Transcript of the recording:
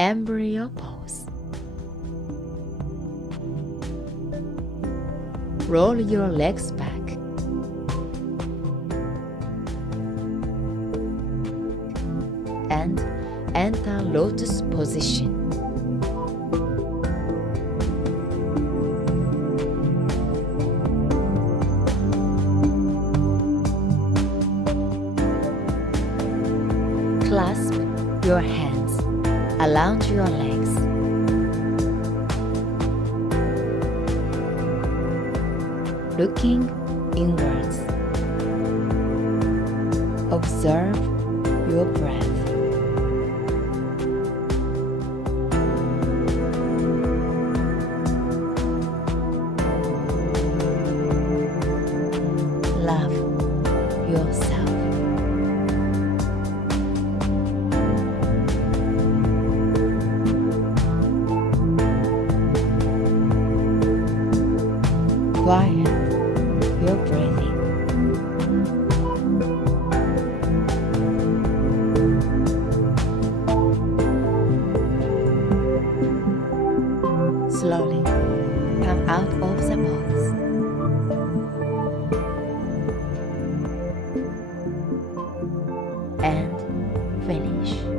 Embryo Pose. Roll your legs back. And enter lotus position. Clasp your hands around your legs. Looking inwards. Observe your breath. Love yourself. Quiet your breathing. Slowly come out of the pose. And finish.